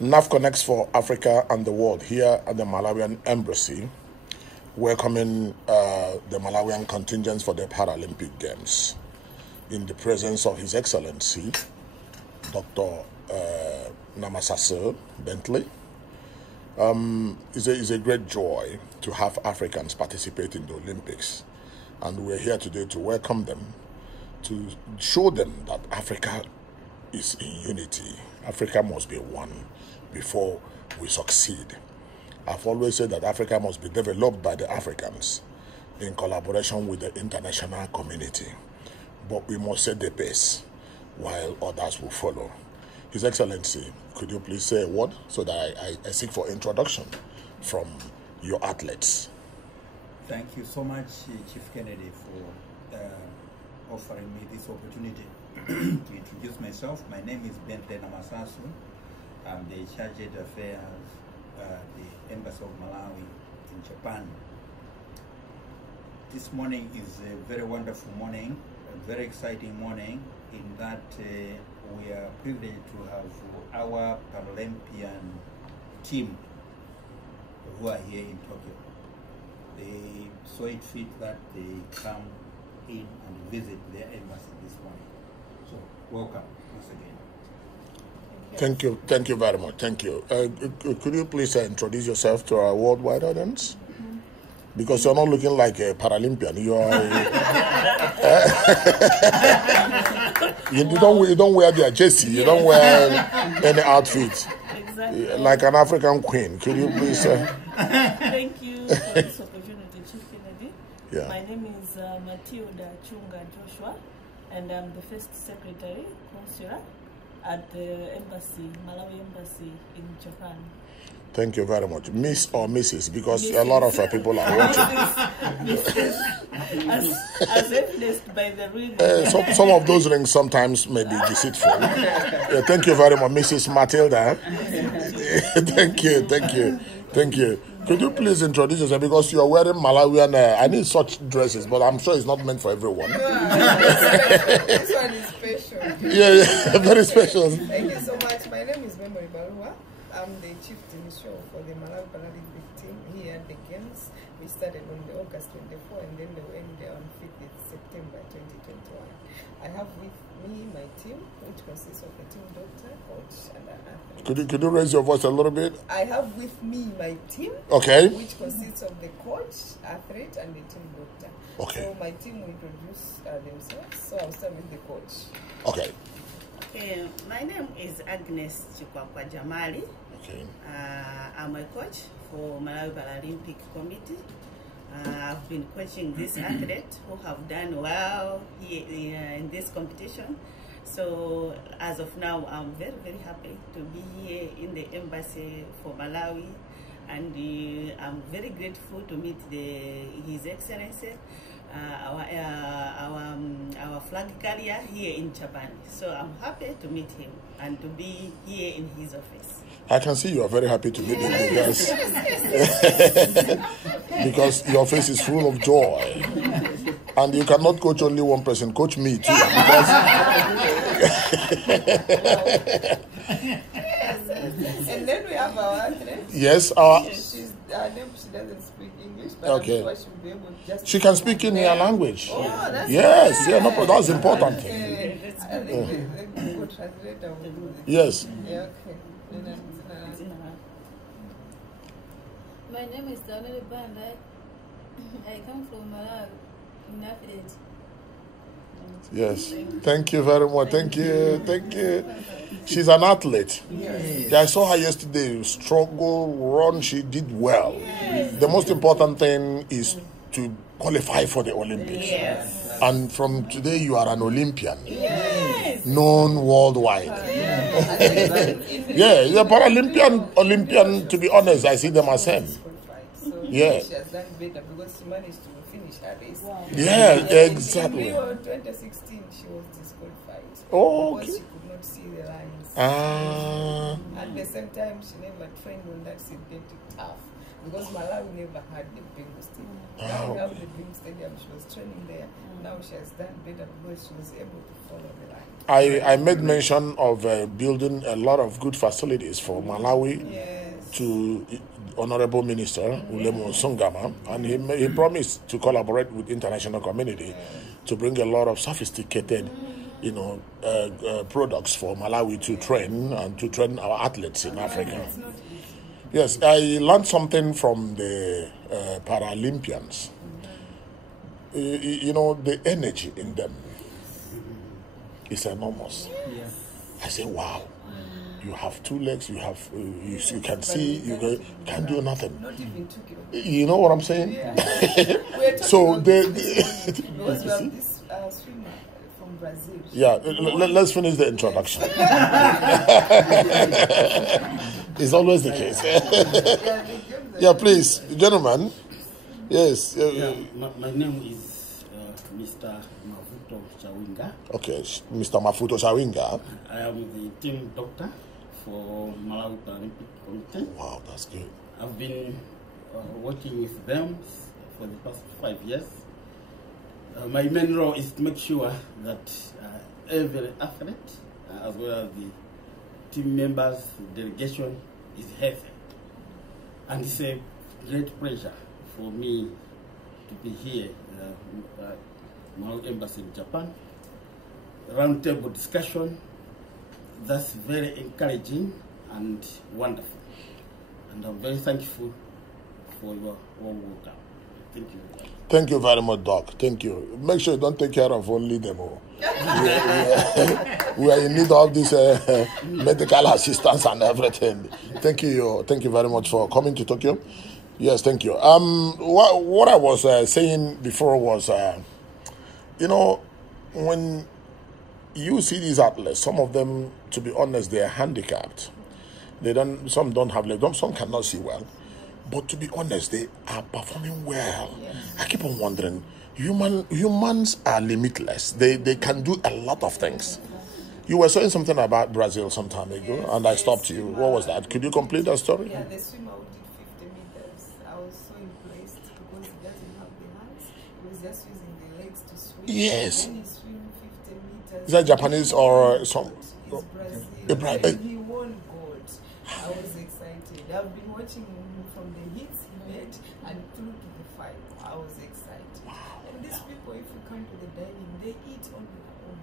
NAHFCONNECTS for Africa and the world here at the Malawian Embassy, welcoming the Malawian contingents for the Paralympic Games in the presence of His Excellency, Dr. Namasasu Bentley. It's a great joy to have Africans participate in the Olympics, and we're here today to welcome them, to show them that Africa is in unity. Africa must be one before we succeed. I've always said that Africa must be developed by the Africans in collaboration with the international community, but we must set the pace while others will follow. His Excellency, could you please say a word so that I seek for introduction from your athletes? Thank you so much, Chief Kennedy, for offering me this opportunity to introduce myself. My name is Bentley Namasasu. I'm the Chargé d'Affaires at the Embassy of Malawi in Japan. This morning is a very wonderful morning, a very exciting morning, in that we are privileged to have our Paralympian team who are here in Tokyo. They saw it fit that they come in and visit their embassy this morning. So, welcome once again. Thank you very much. Thank you. Could you please introduce yourself to our worldwide audience? Because you're not looking like a Paralympian. You are. You don't wear their jersey. You don't wear any outfit. Exactly. Like an African queen. Could you please? Thank you for this opportunity, Chief Kennedy. Yeah. My name is Matilda Chunga Joshua, and I'm the first secretary consular at the embassy, Malawi embassy in Japan. Thank you very much. Miss or Mrs., because a lot of people are watching. as evidenced by the ring. Some of those rings sometimes may be deceitful. Thank you very much, Mrs. Matilda. Thank you. Could you please introduce yourself, because you are wearing Malawian? I need such dresses, but I'm sure it's not meant for everyone. This one is special. Yeah, very special. Thank you so much. My name is Benevolence. I'm the chief official for the Malawi Paralympic team here at the Games. We started on the August 24 and then they will end on 5th September 2021. I have with me my team, which consists of the team doctor, coach, and an athlete. Could you raise your voice a little bit? I have with me my team, okay, which consists of the coach, athlete, and the team doctor. Okay. So my team will introduce themselves. So I'll start with the coach. Okay. My name is Agnes Chikwakwa Jamali. Okay. I'm a coach for Malawi Paralympic Committee. I've been coaching these athletes who have done well here in this competition. So as of now, I'm very, very happy to be here in the embassy for Malawi, and I'm very grateful to meet His Excellency, our flag carrier here in Japan. So I'm happy to meet him and to be here in his office. I can see you are very happy to meet him, because your face is full of joy. And you cannot coach only one person, coach me too. Because And then we have our athlete. yes, Her name, she doesn't speak English, but okay. I'm sure she'll be able to just. She can speak in your language. Oh, that's Yes, yeah, no, that's important. I think the good translator will do this. Yes. Yeah, okay. My name is Daniel Banda. I come from Malawi, in Africa. Yes. Thank you very much. Thank you. She's an athlete. Yes. Yeah, I saw her yesterday. Struggle, run. She did well. Yes. The most important thing is to qualify for the Olympics. Yes. And from today, you are an Olympian. Yes. Known worldwide. Yeah, you're Olympian. To be honest, I see them as same. So Yeah. she has done better because she managed to finish her race. Wow. Yeah, In exactly. Rio 2016, she was disqualified Oh, because okay. she could not see the lines. Ah. At the same time, she never trained on that synthetic turf. because Malawi never had the Bingo Stadium. Now we have the Bingo Stadium. She was training there. Now she has done better because she was able to follow the line. I made mention of building a lot of good facilities for Malawi to Honorable Minister Ulemu Sungama, and he promised to collaborate with the international community to bring a lot of sophisticated, products for Malawi to train and to train our athletes in Africa. Yes, I learned something from the Paralympians. The energy in them is enormous. I say, wow. You have 2 legs, you can see, you can't do nothing. Not even 2 kilos. You know what I'm saying? Yeah. So because we have this swimmer from Brazil. Yeah, let's finish the introduction. It's always the case. Yeah, please, gentlemen. Yes. My name is Mr. Mafuto Chawinga. Okay, Mr. Mafuto Chawinga. I am the team doctor for Malawi Paralympic Committee. Wow, that's good. I've been working with them for the past 5 years. My main role is to make sure that every athlete, as well as the team members, delegation, is healthy. And it's a great pleasure for me to be here with Malawi Embassy in Japan. Roundtable discussion, that's very encouraging and wonderful. And I'm very thankful for your warm welcome. Thank you. Thank you very much, Doc. Thank you. Make sure you don't take care of only them. We are in need of this medical assistance and everything. Thank you. Thank you very much for coming to Tokyo. Yes, thank you. What I was saying before was, when you see these athletes, some of them, to be honest, they are handicapped. Some don't have legs, some cannot see well. But to be honest, they are performing well. Yes. I keep on wondering, humans are limitless. They can do a lot of things. You were saying something about Brazil some time ago, and I stopped you. What was that? Could you complete that story? Yeah, the swimmer who did 50 meters. I was so impressed because he doesn't have the hands. He was just using the legs to swim. Yes. When he swam 50 meters. Is that Japanese or some? It's Brazil. He won gold. I was excited. I've been watching him from the hits he made and through to the final. I was excited. Wow. And these people, if you come to the dining, they eat on their own.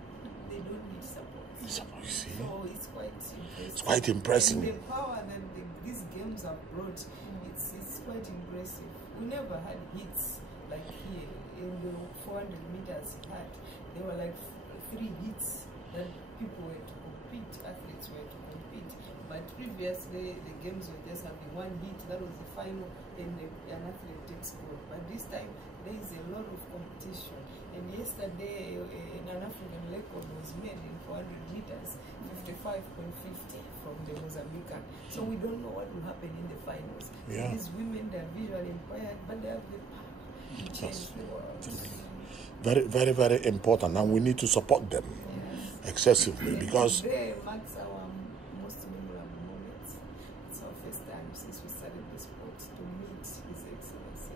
They don't need support. So it's quite impressive. It's quite impressive. And the power that these games have brought, it's quite impressive. We never had hits like here. In the 400 meters he had, there were like 3 hits that people were to compete, athletes were to compete. But previously, the games were just having 1 hit, that was the final, and an athlete takes gold. But this time, there is a lot of competition. And yesterday, an African record was made in 400 meters, 55.50 from the Mozambican. So we don't know what will happen in the finals. Yeah. These women, they are visually impaired, but they have the power to change the world. Very, very, very important, and we need to support them excessively because. Marks our most memorable moments. It's our first time since we started the sport to meet His Excellency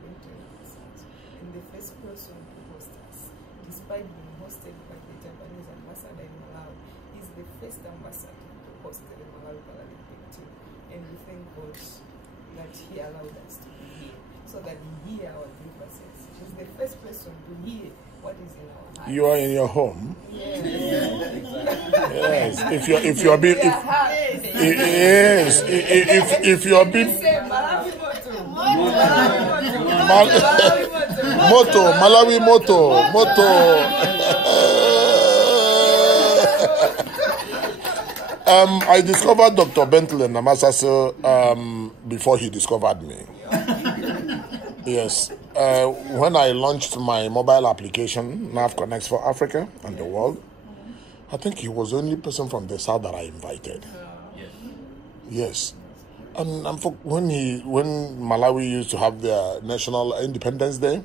Bentley Namasusu, and the first person to host us, despite being hosted by the Japanese ambassador in Malawi, is the first ambassador to host the Malawi Paralympic team, and we thank God that he allowed us to be here, so that he hear our grievances. He's the first person to hear what is in our heart. You are in your home. Yes. Yes. If you're being Malawi moto. I discovered Dr. Bentley Namasusu before he discovered me. Yes. When I launched my mobile application, NAHFCONNECTS for Africa and the world, I think he was the only person from the south that I invited. Yes. And when Malawi used to have their National Independence Day,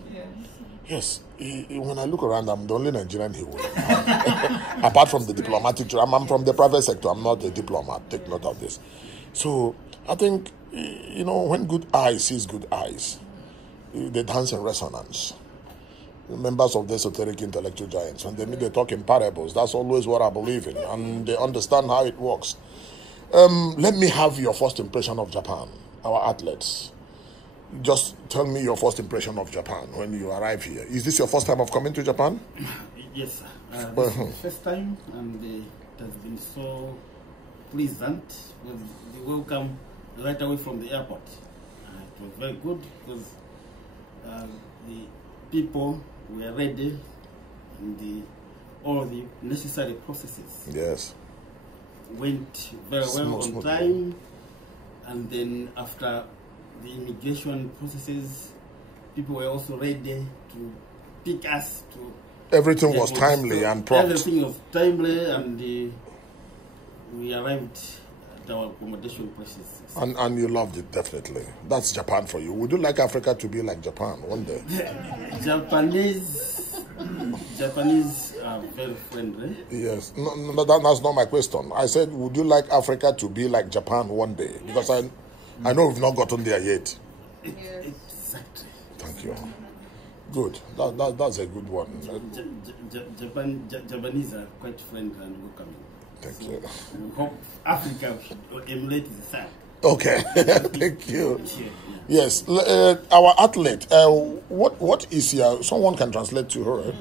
yes, when I look around, I'm the only Nigerian he would. Apart from the diplomatic, I'm from the private sector. I'm not a diplomat. Take note of this. So I think You know, when good eyes sees good eyes, they dance in resonance. Members of the esoteric intellectual giants, when they talk in parables, that's always what I believe in, and they understand how it works. Let me have your first impression of Japan, our athletes. Just tell me your first impression of Japan when you arrive here. Is this your first time of coming to Japan? Yes, sir. This is the first time, and it has been so pleasant with the welcome right away from the airport. It was very good because the people were ready and all the necessary processes. Yes. Went very well on time, and then after the immigration processes, people were also ready to pick us to. Everything was timely and prompt. Everything was timely, and we arrived at our accommodation places. And you loved it, definitely. That's Japan for you. Would you like Africa to be like Japan one day? Japanese are very friendly. Yes. No, that's not my question. I said, would you like Africa to be like Japan one day? Because I know we've not gotten there yet. Yes. Exactly. Thank you. Good. That's a good one. Japanese are quite friendly and welcoming. Thank you. We hope Africa will emulate the same. Okay. Thank you. Yes. Our athlete, what is your... Someone can translate to her.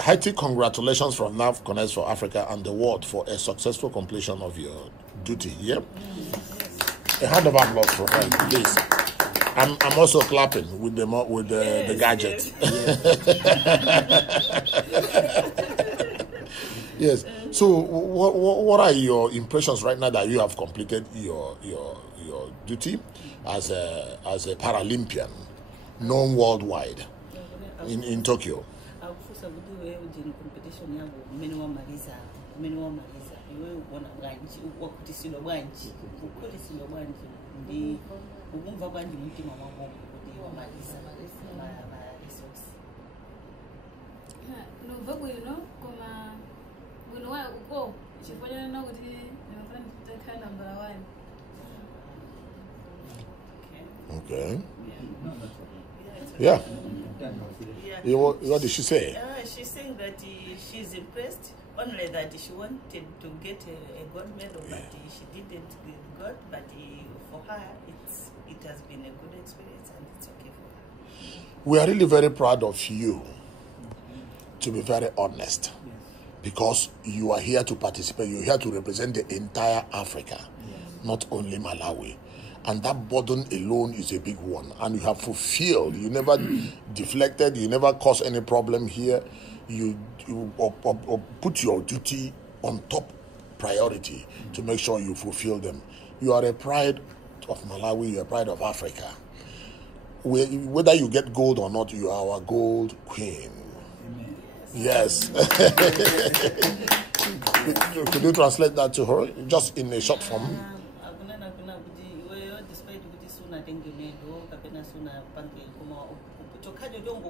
Hearty congratulations from NAHFCONNECTS for Africa and the world for a successful completion of your duty. Yep. A hand of applause for her, please. I'm also clapping with the gadget. Yes. So, what are your impressions right now that you have completed your duty as a Paralympian, known worldwide in Tokyo? Okay. Yeah. What did she say? She's saying that she's impressed, only that she wanted to get a gold medal, but she didn't get gold, but for her, it has been a good experience and it's okay for her. We are really very proud of you, to be very honest, because you are here to participate, you're here to represent the entire Africa, not only Malawi. And that burden alone is a big one. And you have fulfilled. You never deflected. You never caused any problem here. You put your duty on top priority to make sure you fulfill them. You are a pride of Malawi. You are a pride of Africa. Whether you get gold or not, you are our gold queen. Amen. Yes. Could you translate that to her, just in a short form?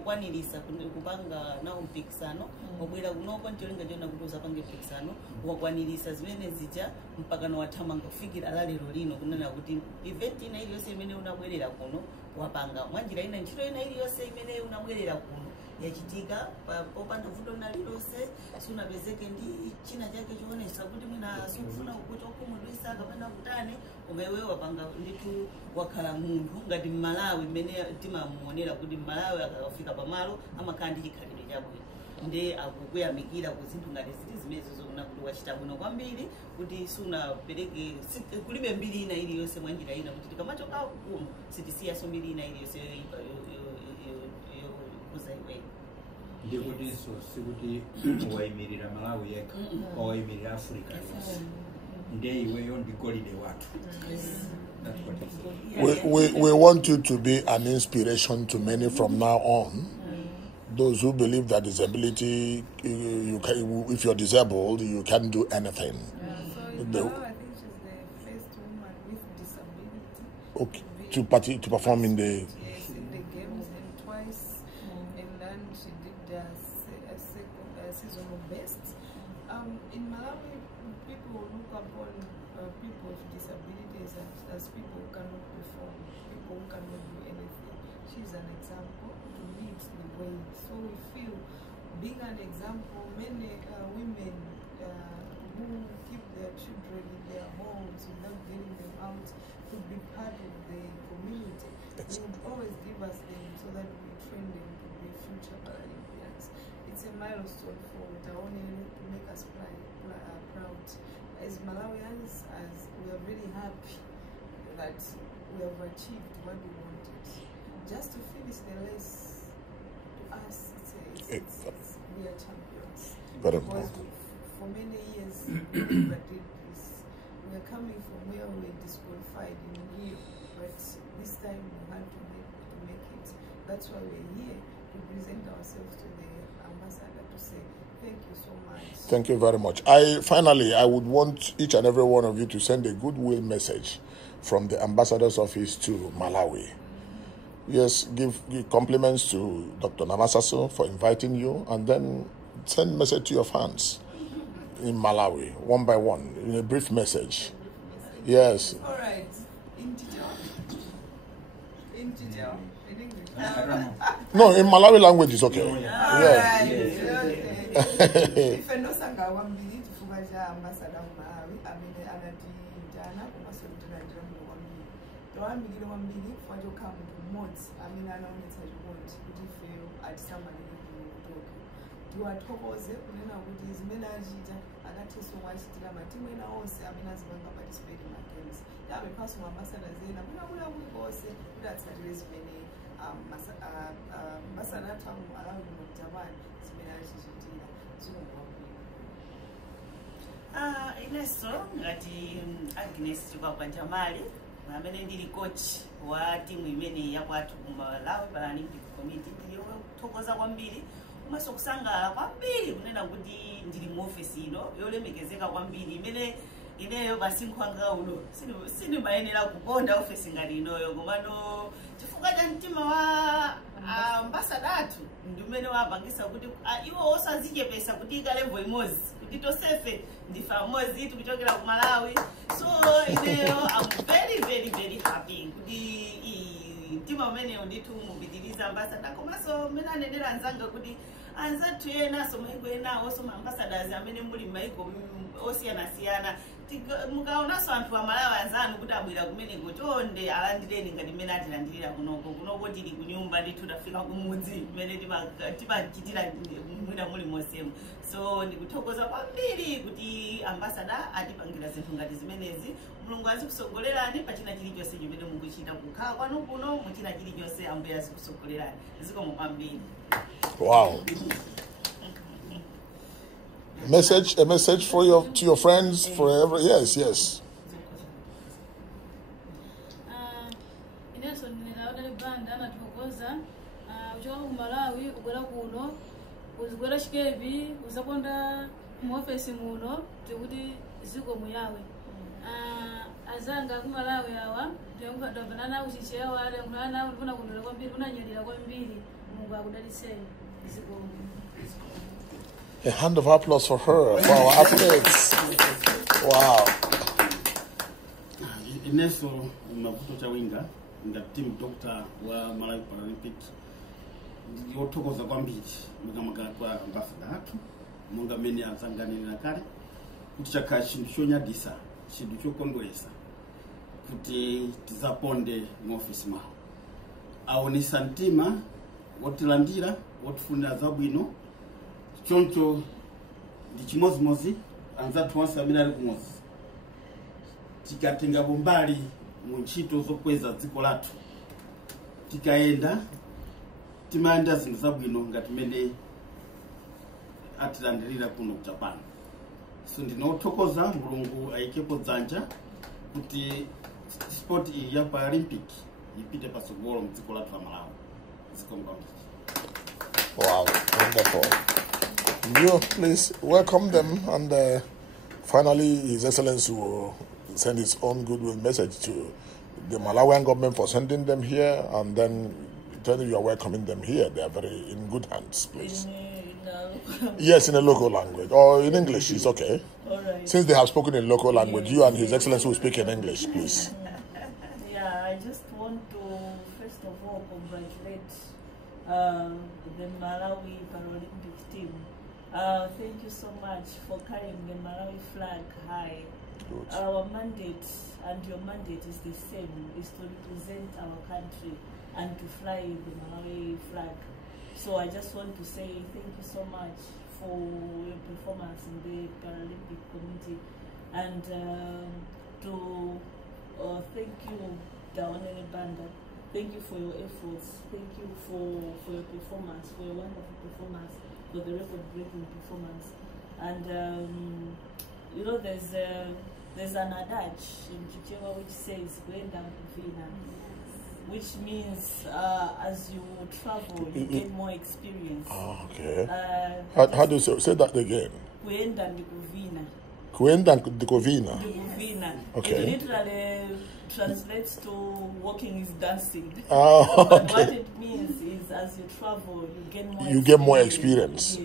Kwanilisa kupanga na mpikisano obwera kunoko ntilinga jona kutuza pange mpikisano wakwanilisa zimene zija mpaka no wathamanga kufikira lalero lino kunena kuti event ina iliyonse imene unabwerera kuno wapanga mwanjira ina ntchito ina iliyonse imene unabwerera kuno yachitika popanda vuto nalilonse sunapezeke ndi china chake choonesa kuti mwina sufuna kukucha okumudwisa kapena kutane umewe wapanga nditu wakhala munthu ngati Malawi imene timamuonera kuti Malawi akafika pamalo amakhala ndi chikhalidwe chabwino ndi akukuyamikira ku zinthu ngati zimene zizokuna kuti wachita bwino kwambiri kuti sunapereke kulibe mbiri ina iliyonse mwanjira ina kuti tikamachoka kuno sitisiyaso mbiri ina iliyonse kuzaiwe ndikuti so sikuti wayimirira Malawi yekha wayimirira Africa yonse ndiye iweyo ndi golide wathu. We want you to be an inspiration to many from now on. Those who believe that disability, if you're disabled, you can't do anything. So I think she's the first woman with disability to perform in the... Yes, in the games, and twice, and then she did a seasonal best. In Malawi, people look upon people with disabilities as people who cannot perform, people who cannot do anything. She's an example to lead the way. So we feel being an example, many women who keep their children in their homes without getting them out could be part of the community. They would always give us them so that we train them to be future Paralympians. It's a milestone for Taone to make us proud. As Malawians, as we are very happy that we have achieved what we wanted. Just to finish the race, to us, we are champions. Because for many years, we never did this. We are coming from where we were disqualified in Rio, but this time we had to make it. That's why we're here to present ourselves to the ambassador to say thank you so much. Thank you very much. Finally, I would want each and every one of you to send a goodwill message from the ambassador's office to Malawi. Yes, give compliments to Dr. Namasasu for inviting you, and then send message to your fans in Malawi, one by one, in a brief message. Yes. All right. In detail. In detail. In English. I don't know. No, in Malawi language is okay. Yeah. Yes. If no sanga wambili tufugaja ambassador Malawi amene anati jana kumasonjera ndira mu wambili. Tawambili wambili fajo kamu mods amene anaonetsa chikondi kuti feo atisamalire kutoka. Tiwathokoze kunena kuti zimene achita akathiso wachitira matimu ena onse amene azipanga participate in games. Yabe personal ambassadors ena kuna kulikose kuti atsatire zimene ambassador tamu Malawi mu Japan zimene achitira. Ineso ngati Agnes chikwa Jamali amene ndili coach wa timu imene yakwathu ku Malawi Paralympic Committee ndiyothokoza kwambiri umaso kusangala kwambiri kunena kuti ndili mu office ino yolemekezeka kwambiri imene ineyo basinkhwanga uno sini mayenera kukonda office ngati inoyo komano chifukwa cha mtima wa ambassadatu ndimene wapangisa kuti iwo osazichepesa kuti ikalevo imozi kuti tosefe ndifa mozi tikuchokera ku Malawi. So ineyo I'm very happy kuti mtima umene unditu mupitiriza ambassador komanso mene anenera anzanga kuti anzathu ena somaiko ena oso ambassadors amene muli maiko osiyana mukaonaso anthu a Malawi anzanu kuti abwera kumene chonde alandireni ngati mmene atilandirira kunoko tili kunyumba ndithu tafika kumudzi mmene timachitira mwina muli mosemu. So ndikuthokoza kwambiri kuti ambassador atipangira zinthu ngati zimenezi. Mulungu azikusogolerani pachina chilichonse chimene mukuchita kukhala kwanu kuno muchina chilichonse ambuye azikusogolerani. Zikomo kwambiri. Wow. A message for to your friends forever. Yes. Ineso ninaona banda anatukoza uchoka ku Malawi ugwera kuno uzigwera shikevi uzakonda mu office muno tikuti ziko muyawe azanga ku Malawi awa ndiyonga uchichewa ale mwana ulifuna kundola kwambiri unanyelera kwambiri Mungu akudaliseni ziko. A hand of applause for her, for our athletes. Wow. Ineso mavuto chawinga nga team doctor wa Malawi Paralympic yothokoza kwambiri mukamaka kwa ambassador athu monga mene azanganira kale kuti chakhala chinthu chonyadisa chinthu chokondweresa kuti tizaponde mu office mwawo aonesa mtima wotilandira wotifunira zabwino choncho ndi chimozimozi anzathu onse amene ali kumodzi tikatenga mbali mu ntchito zokweza dziko lathu tikaenda timayenda zinthu zabwino ngati mene atilandirira kuno ku Japan. So ndinothokoza Mulungu ayikepo dzanja kuti sport iyi ya Paralympic ipite patsogolo mu dziko lathu la Malawi. Wow, wonderful. You please welcome them, and finally His Excellency will send his own goodwill message to the Malawian government for sending them here, and then tell you are welcoming them here. They are very in good hands, please. Yes, in a local language or in English, it's okay. All right. Since they have spoken in local language, you and His Excellency will speak in English, please. Yeah, I just want to first of all congratulate the Malawi Paralympic team. Thank you so much for carrying the Malawi flag high. Good. Our mandate and your mandate is the same, is to represent our country and to fly the Malawi flag. So I just want to say thank you so much for your performance in the Paralympic committee, and to thank you, Dawanele Banda. Thank you for your efforts. Thank you for your performance, for your wonderful performance, for the record-breaking performance. And you know, there's an adage in Chichewa which says "Gwenda Kuvina," which means as you travel, you get more experience. Oh, okay. How do you say that again? Gwenda Kuvina. Gwenda Kuvina. Kuvina. Okay. It literally translates to walking is dancing. Oh, But okay. what it means is as you travel, you get more experience. You get more experience.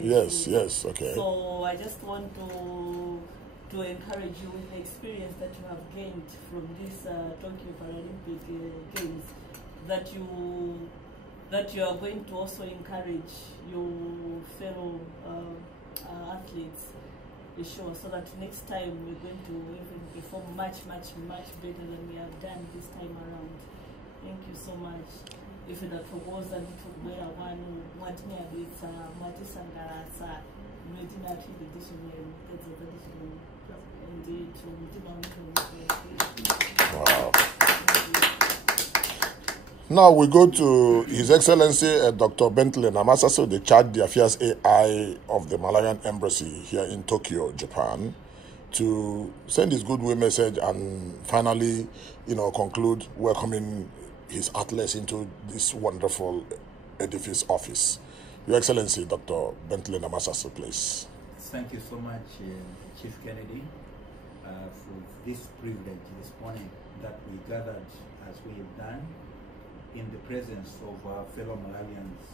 Yes, okay. So I just want to encourage you with the experience that you have gained from this Tokyo Paralympic Games, that you are going to also encourage your fellow athletes, sure, so that next time we're going to even perform much better than we have done this time around. Thank you so much. If that was a little way I want me a bit Matisangara, Medina traditional, that's a traditional. Indeed, Wow. Now we go to His Excellency Dr. Bentley Namasusu, the Charge d'Affaires AI of the Malawian Embassy here in Tokyo, Japan, to send his goodwill message and finally, conclude welcoming his athletes into this wonderful edifice office. Your Excellency, Dr. Bentley Namasusu, please. Thank you so much, Chief Kennedy, for this privilege this morning that we gathered as we have done in the presence of our fellow Malawians,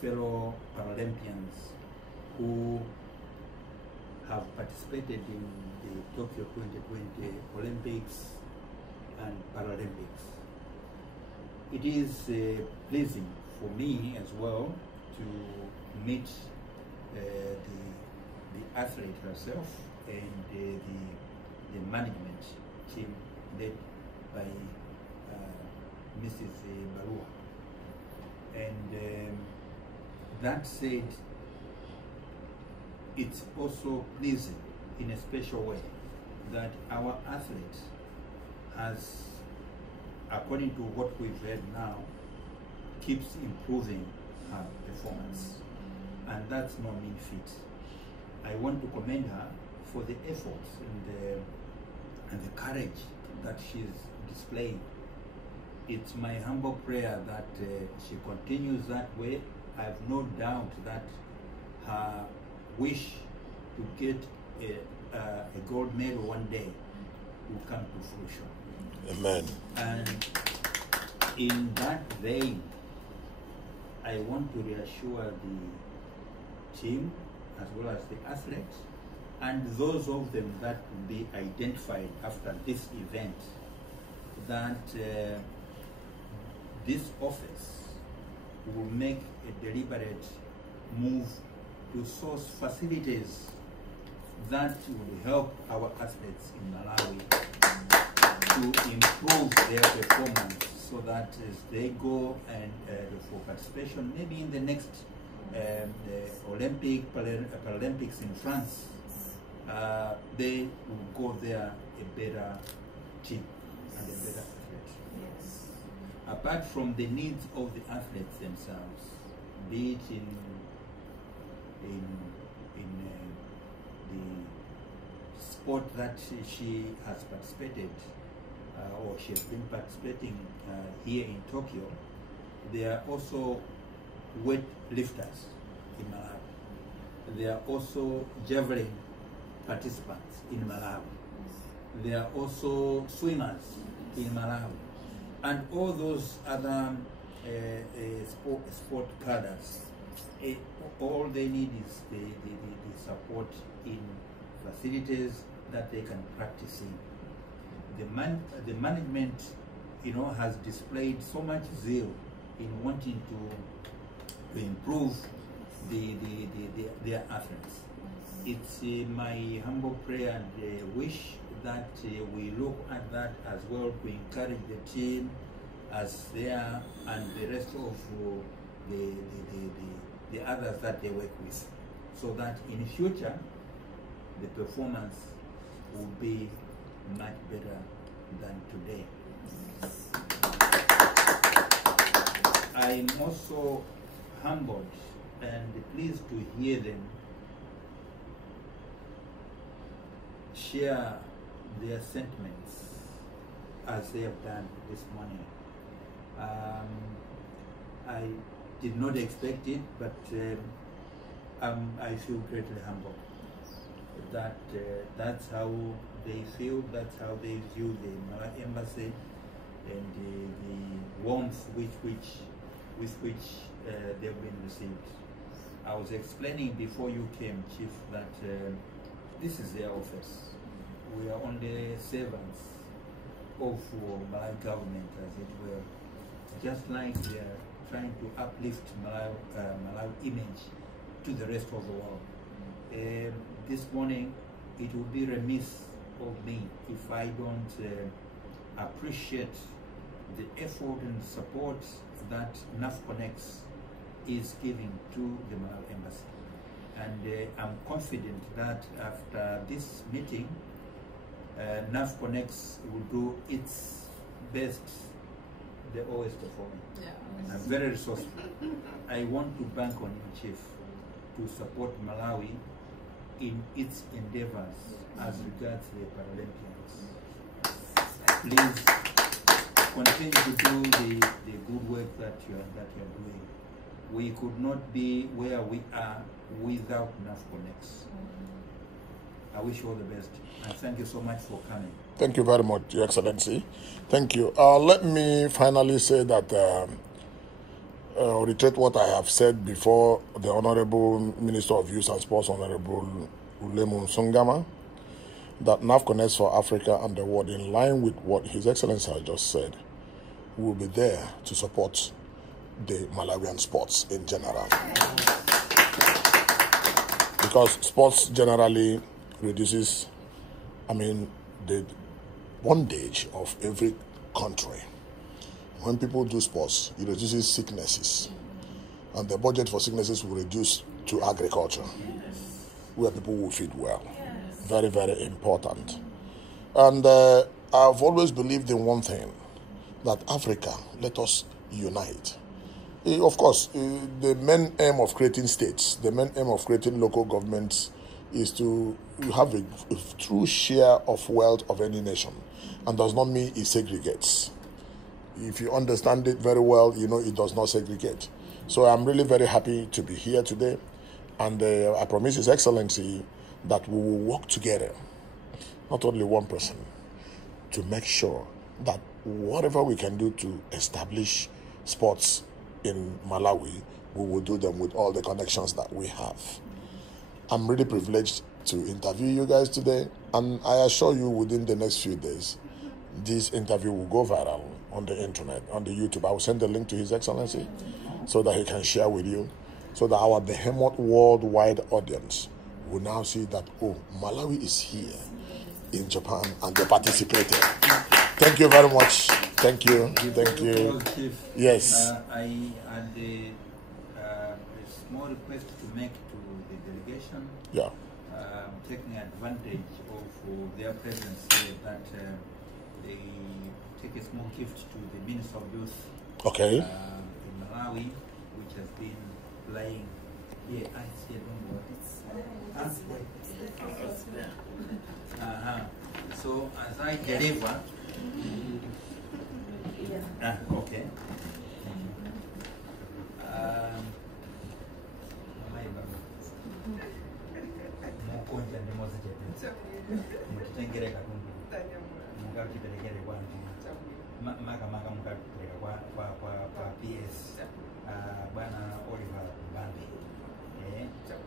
fellow Paralympians who have participated in the Tokyo 2020 Olympics and Paralympics. It is pleasing for me as well to meet the athlete herself and the management team led by Mrs. Barua. And that said, it's also pleasing in a special way that our athlete has, according to what we've heard now, keeps improving her performance. And that's no mean feat. I want to commend her for the efforts and the courage that she's displaying. It's my humble prayer that she continues that way. I have no doubt that her wish to get a gold medal one day will come to fruition. Amen. And in that vein, I want to reassure the team as well as the athletes and those of them that will be identified after this event that this office will make a deliberate move to source facilities that will help our athletes in Malawi to improve their performance so that as they go and for participation, maybe in the next Paralympics in France, they will go there a better team and a better athlete. Yes. Apart from the needs of the athletes themselves, be it in the sport that she has participated or she has been participating here in Tokyo, there are also weight lifters in Malawi. There are also javelin participants in Malawi. There are also swimmers in Malawi. And all those other sport cadres, all they need is the support in facilities that they can practice in. The management, you know, has displayed so much zeal in wanting to improve their athletes. It's my humble prayer and wish that we look at that as well to encourage the team as they are and the rest of the others that they work with, so that in future the performance will be much better than today. I'm also humbled and pleased to hear them share their sentiments as they have done this morning. I did not expect it, but I feel greatly humbled that that's how they feel, that's how they view the Malawi embassy, and the warmth with which they've been received. I was explaining before you came, Chief, that this is their office. We are only servants of Malawi government, as it were. Just like we are trying to uplift Malawi image to the rest of the world. This morning, it would be remiss of me if I don't appreciate the effort and support that NAHFCONNECTS is giving to the Malawi embassy. And I'm confident that after this meeting, NAHFCONNECTS will do its best, the always performing. Yeah. I'm very resourceful. I want to bank on you, Chief, to support Malawi in its endeavors as regards the Paralympians. Please continue to do the good work that you are doing. We could not be where we are without NAHFCONNECTS. I wish you all the best. And thank you so much for coming. Thank you very much, Your Excellency. Thank you. Let me finally say that, reiterate what I have said before the Honorable Minister of Youth and Sports, Honorable Ulemu Sungama, that NAHFCONNECTS for Africa and the world, in line with what His Excellency has just said, will be there to support the Malawian sports in general. Because sports generally reduces, the bondage of every country. When people do sports, it reduces sicknesses. And the budget for sicknesses will reduce to agriculture, where people will feed well. Very, very important. And I've always believed in one thing, that Africa, let us unite. Of course, the main aim of creating states, the main aim of creating local governments is to have a true share of wealth of any nation, and does not mean it segregates. If you understand it very well, you know it does not segregate. So I'm really very happy to be here today, and I promise His Excellency that we will work together, not only one person, to make sure that whatever we can do to establish sports in Malawi, we will do them with all the connections that we have. I'm really privileged to interview you guys today, and I assure you within the next few days, this interview will go viral on the internet, on the YouTube. I will send the link to His Excellency so that he can share with you, so that our behemoth worldwide audience will now see that, oh, Malawi is here in Japan and they participated. Thank you very much. Thank you. Thank you. Yes. I had a small request to make to the delegation. Yeah. Taking advantage of their presence here, that they take a small gift to the Minister of Youth. Okay. In Malawi, which has been playing here. I see. So as I deliver. Okay.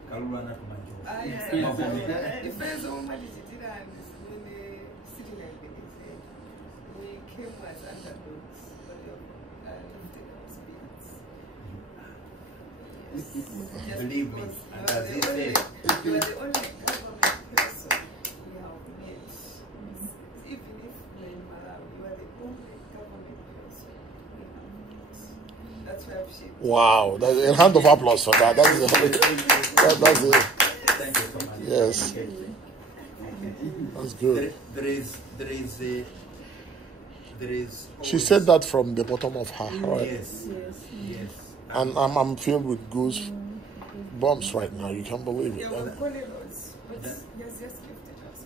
Kalula na tumanjo. The first woman is sitting like this. We came as underdogs, but lifted our spirits. Believe me, and as he said, you are the only government person we have met. Even if we're in Malawi, you are the only government person we have met. That's why I've shared. Wow, that's a round of applause for that. That's it. thank you so much. Yes. That's good. There is. She said that from the bottom of her heart. Yes. And I'm filled with goose bumps right now. You can't believe it. Yeah, well, Cornelius, but he has just lifted us.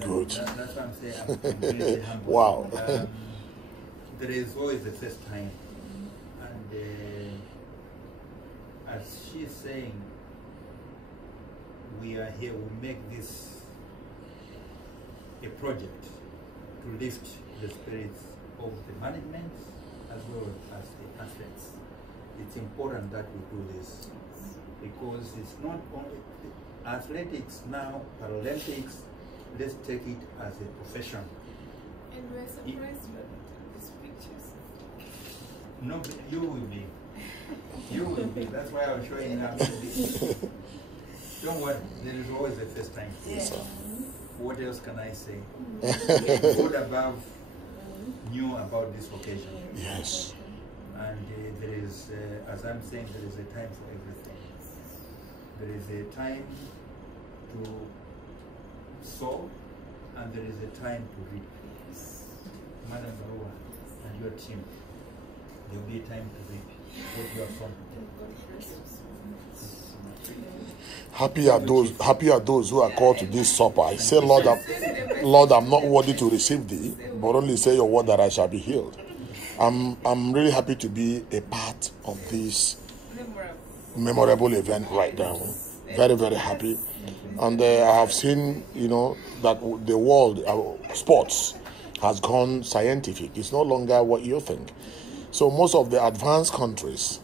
Good. That's what I'm saying. I'm really humble. Wow. There is always the first time, and as she's saying, we are here. We make this a project to lift the spirits of the management as well as the athletes. It's important that we do this because it's not only athletics now, Paralympics. Let's take it as a profession. And we're surprised by these pictures. No, you will be. You will be. That's why I'm showing up. Don't worry, there is always a first time. Yes, sir. What else can I say? God above knew about this occasion. Yes. And there is, as I'm saying, there is a time for everything. There is a time to sow, and there is a time to reap. Madam Barua and your team, there will be a time to reap what you have sown. Happy are those who are called to this supper. I say, Lord, I'm not worthy to receive thee, but only say your word that I shall be healed. I'm really happy to be a part of this memorable event right now. Very, very happy. And I have seen, that the world, sports, has gone scientific. It's no longer what you think. So most of the advanced countries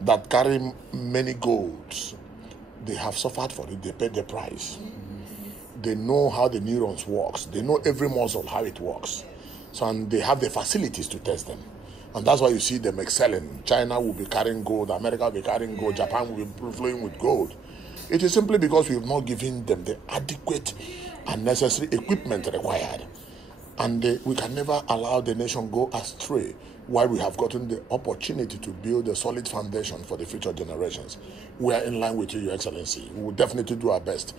that carry many golds, they have suffered for it. They paid the price. They know how the neurons works. They know every muscle, how it works. So, and they have the facilities to test them. And that's why you see them excelling. China will be carrying gold. America will be carrying gold. Japan will be flowing with gold. It is simply because we have not given them the adequate and necessary equipment required. And we can never allow the nation go astray while we have gotten the opportunity to build a solid foundation for the future generations. We are in line with you, Your Excellency. We will definitely do our best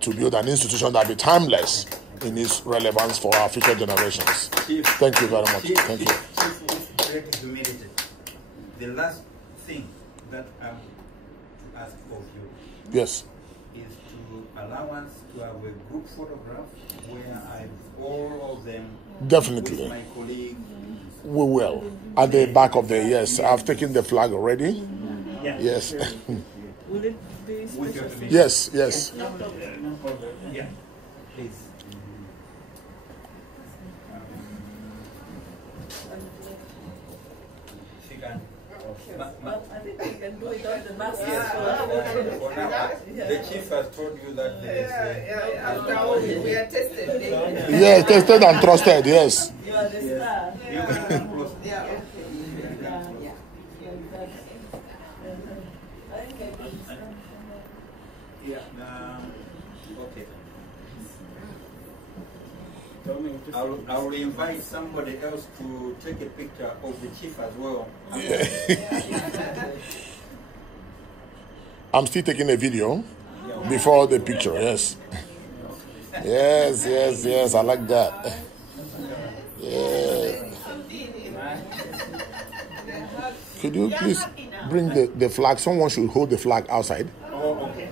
to build an institution that will be timeless in its relevance for our future generations. Chief, thank you very much. Thank you. Chief, humility. The last thing that I'm to ask of you, yes, is to allow us to have a group photograph where all of them, definitely, with my colleague. We will. At the back of the, yes, I've taken the flag already. Yeah. Yes. Will it be special? Yes, yes. No problem. Yeah, please. She can. But I think we can do it on the mask. For now, the chief has told you that there is After all, we are tested. Yes, tested and trusted, yes. You are the star. You can come close. Yeah. Yeah. Okay. I will invite somebody else to take a picture of the chief as well. I'm still taking a video before the picture, yes. Yes, yes, yes, I like that. Yeah. Could you please bring the flag? Someone should hold the flag outside. Oh, okay.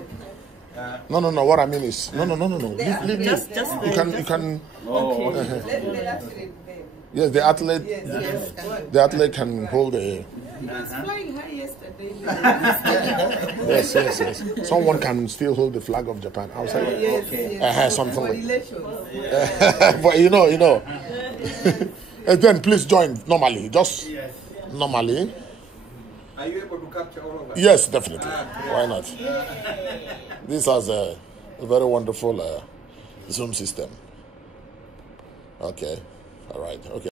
No, what I mean is, no. Leave. Just You can. Oh, Okay. Yes, the athlete. Yes. The athlete can hold the. He was flying high yesterday. Yes. Someone can still hold the flag of Japan outside. Yes. Something like. Relations. But you know. And then please join normally, just normally. Are you able to capture all of that? Yes, definitely. Why not? This has a very wonderful Zoom system. Okay. All right. Okay.